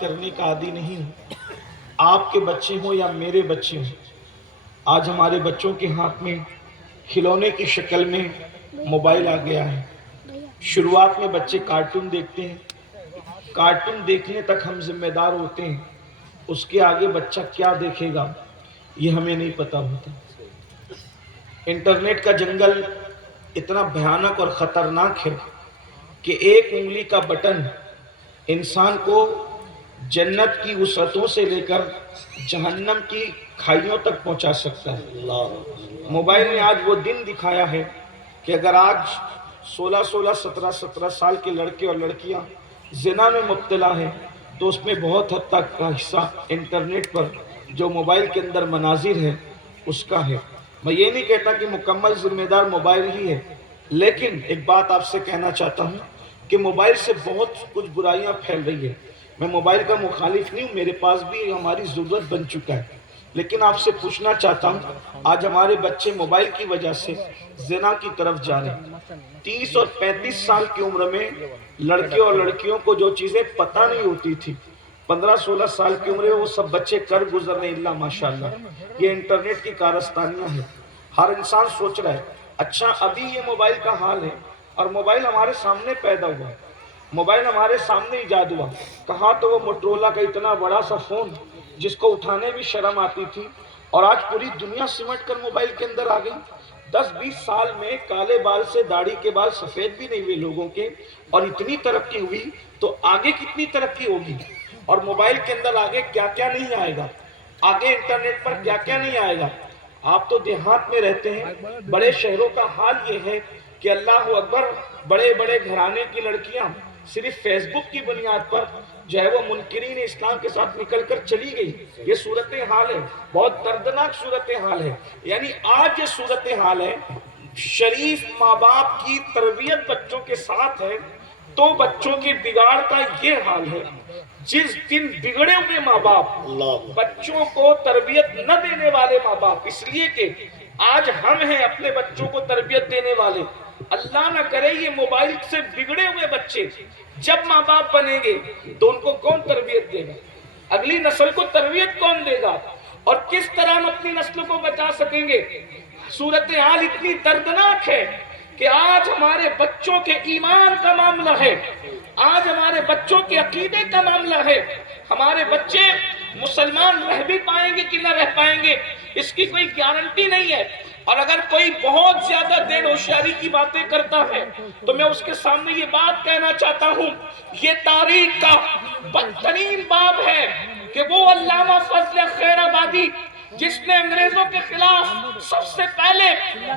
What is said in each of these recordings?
کرنے کا عادی نہیں ہوں. آپ کے بچے ہوں یا میرے بچے ہوں, آج ہمارے بچوں کے ہاتھ میں کھلونے کی شکل میں موبائل آ گیا ہے. شروعات میں بچے کارٹون دیکھتے ہیں, کارٹون دیکھنے تک ہم ذمہ دار ہوتے ہیں, اس کے آگے بچہ کیا دیکھے گا یہ ہمیں نہیں پتا ہوتا. انٹرنیٹ کا جنگل اتنا بھیانک اور خطرناک ہے کہ ایک انگلی کا بٹن انسان کو جنت کی وسعتوں سے لے کر جہنم کی کھائیوں تک پہنچا سکتا ہے. موبائل نے آج وہ دن دکھایا ہے کہ اگر آج 16 17 سال کے لڑکے اور لڑکیاں زنا میں مبتلا ہیں تو اس میں بہت حد تک کا حصہ انٹرنیٹ پر جو موبائل کے اندر مناظر ہے اس کا ہے. میں یہ نہیں کہتا کہ مکمل ذمہ دار موبائل ہی ہے, لیکن ایک بات آپ سے کہنا چاہتا ہوں کہ موبائل سے بہت کچھ برائیاں پھیل رہی ہے. میں موبائل کا مخالف نہیں ہوں, میرے پاس بھی ہماری ضرورت بن چکا ہے, لیکن آپ سے پوچھنا چاہتا ہوں آج ہمارے بچے موبائل کی وجہ سے زنا کی طرف جا رہے ہیں. 30 اور 35 سال کی عمر میں لڑکے اور لڑکیوں کو جو چیزیں پتہ نہیں ہوتی تھی 15 16 سال کی عمر میں وہ سب بچے کر گزر رہے ہیں. اللہ ماشاءاللہ, یہ انٹرنیٹ کی کارستانیاں ہیں. ہر انسان سوچ رہا ہے اچھا ابھی یہ موبائل کا حال ہے, اور موبائل ہمارے سامنے پیدا ہوا, موبائل ہمارے سامنے ایجاد ہوا. کہاں تو وہ موٹرولا کا اتنا بڑا سا فون جس کو اٹھانے بھی شرم آتی تھی, اور آج پوری دنیا سمٹ کر موبائل کے اندر آ گئی. 10 20 سال میں کالے بال سے داڑھی کے بال سفید بھی نہیں ہوئے لوگوں کے, اور اتنی ترقی ہوئی تو آگے کتنی ترقی ہوگی. اور موبائل کے اندر آگے کیا کیا نہیں آئے گا, آگے انٹرنیٹ پر کیا کیا نہیں آئے گا. آپ تو دیہات میں رہتے ہیں, بڑے شہروں کا حال یہ ہے کہ اللہ اکبر, بڑے بڑے گھرانے کی لڑکیاں صرف فیس بک کی بنیاد پر جو ہے وہ منکرین اسلام کے ساتھ نکل کر چلی گئی. یہ صورتحال ہے, بہت دردناک صورتحال ہے. یعنی آج یہ صورتحال ہے, شریف ماں باپ کی تربیت بچوں کے ساتھ ہے تو بچوں کے بگاڑ کا یہ حال ہے. جس دن بگڑے ہوئے ماں باپ, بچوں کو تربیت نہ دینے والے ماں باپ, اس لیے کہ آج ہم ہیں اپنے بچوں کو تربیت دینے والے, اللہ نہ کرے یہ موبائل سے بگڑے ہوئے بچے جب ماں باپ بنیں گے تو ان کو کون تربیت دے گا, اگلی نسل کو تربیت کون دے گا, اور کس طرح ہم اپنی نسل کو بچا سکیں گے. صورتحال اتنی دردناک ہے کہ آج ہمارے بچوں کے ایمان کا معاملہ ہے, آج ہمارے بچوں کے عقیدے کا معاملہ ہے. ہمارے بچے مسلمان رہ بھی پائیں گے کہ نہ رہ پائیں گے اس کی کوئی گارنٹی نہیں ہے. اور اگر کوئی بہت زیادہ دیر ہوشیاری کی باتیں کرتا ہے تو میں اس کے سامنے یہ بات کہنا چاہتا ہوں, یہ تاریخ کا بدترین باب ہے کہ وہ علامہ فضل خیر آبادی جس نے انگریزوں کے خلاف سب سے پہلے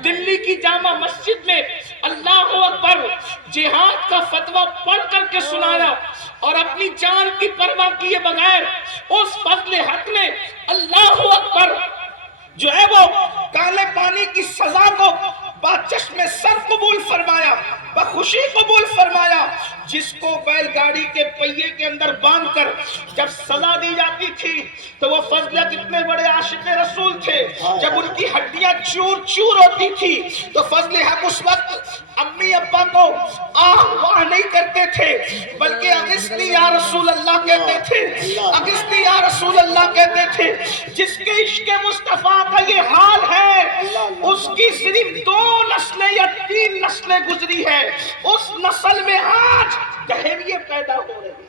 دلی کی جامع مسجد میں اللہ اکبر جہاد کا فتویٰ پڑھ کر کے سنایا, اور اپنی جان کی پرواہ کیے بغیر اس فضل حق نے اللہ اکبر جو ہے وہ کالے پانی کی سزا کو باچشم سر قبول فرمایا, بخوشی قبول فرمایا. جس کو بیل گاڑی کے پہیے کے اندر باندھ کر جب سزا دی جاتی تھی تو وہ فضل کتنے بڑے عاشق رسول تھے, جب ان کی ہڈیاں چور چور ہوتی تھی تو فضل حق اس وقت امی ابا کو آہ واہ نہیں کرتے تھے بلکہ اغثنی یا رسول اللہ کہتے تھے, اغثنی یا رسول اللہ کہتے تھے. جس کے عشق مصطفیٰ کا یہ حال ہے اس کی صرف 2 نسلیں یا 3 نسلیں گزری ہے, اس نسل میں آج دہریے پیدا ہو رہے ہیں.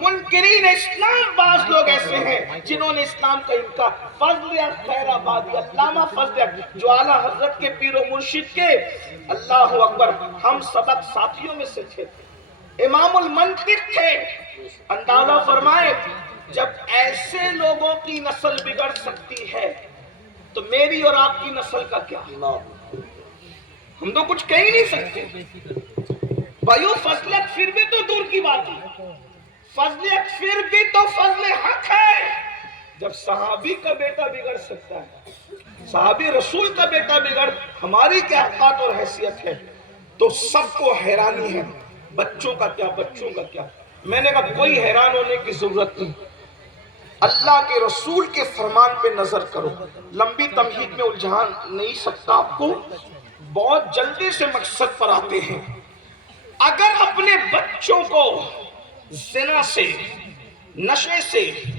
منکرین اسلام بعض لوگ ایسے ہیں جنہوں نے اسلام کا انکار. فضل خیر آبادی, علامہ فضل جو اعلیٰ حضرت کے پیر و مرشد کے اللہ اکبر ہم سبق ساتھیوں میں سے تھے, امام المنطق تھے. اندازہ فرمائے جب ایسے لوگوں کی نسل بگڑ سکتی ہے تو میری اور آپ کی نسل کا کیا؟ ہم تو کچھ کہہ ہی نہیں سکتے. بھائیو فضلت پھر بھی تو دور کی بات ہے, فضلت پھر بھی تو فضل حق ہے. جب صحابی کا بیٹا بگڑ سکتا ہے, صحابی رسول کا بیٹا بگڑ, ہماری کیا حقات اور حیثیت ہے, تو سب کو حیرانی ہے. بچوں کا کیا, بچوں کا کیا. میں نے کہا کوئی حیران ہونے کی ضرورت نہیں, اللہ کے رسول کے فرمان پہ نظر کرو. لمبی تمہید میں الجھا نہیں سکتا آپ کو, بہت جلدی سے مقصد پر آتے ہیں. اگر اپنے بچوں کو زنا سے نشے سے